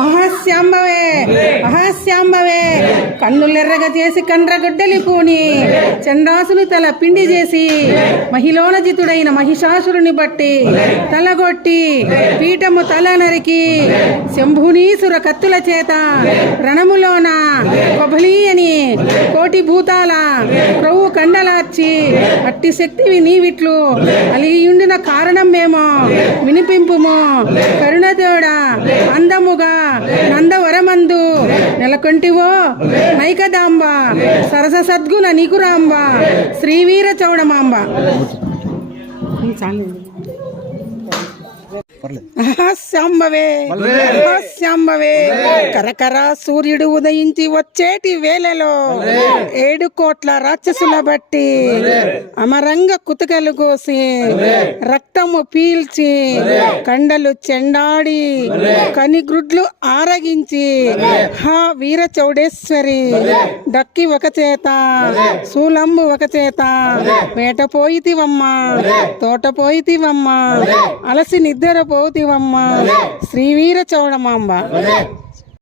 అహాస్యాంబవే అహాస్యాంబవే కన్నులెర్రగా చేసి కండ్రగొడ్డలి పూని చంద్రాసుని తల పిండి చేసి మహిళోన జితుడైన మహిషాసురుని బట్టి తలగొట్టి పీఠము తల నరికి శంభునీసుర కత్తుల చేత రణములోన కొబలి అని కోటి భూతాల క్రొవ్వు కండలార్చి అట్టి శక్తివి నీవిట్లు అలిగియుండిన కారణం మేము వినిపింపుము కరుణతోడా అందముగా నందవరమందు నెలకొంటివో నైకదాంబ సరస సద్గుణ నికురాంబ శ్రీవీర చౌడమాంబ. శాంబవే శాంబవే కరకర సూర్యుడు ఉదయించి వచ్చేటి వేళలో 7 కోట్ల రాక్షసుల బట్టి అమరంగ కుతుకలు కోసి రక్తము పీల్చి కండలు చెండాడి కనిగ్రుడ్లు ఆరగించి హా వీర చౌడేశ్వరి దక్కి ఒక చేత శూలంబు ఒక చేత వేట పోయితివమ్మా తోట పోయితివమ్మా అలసి నిద్ర పోతివమ్మ శ్రీవీర చౌడమాంబ.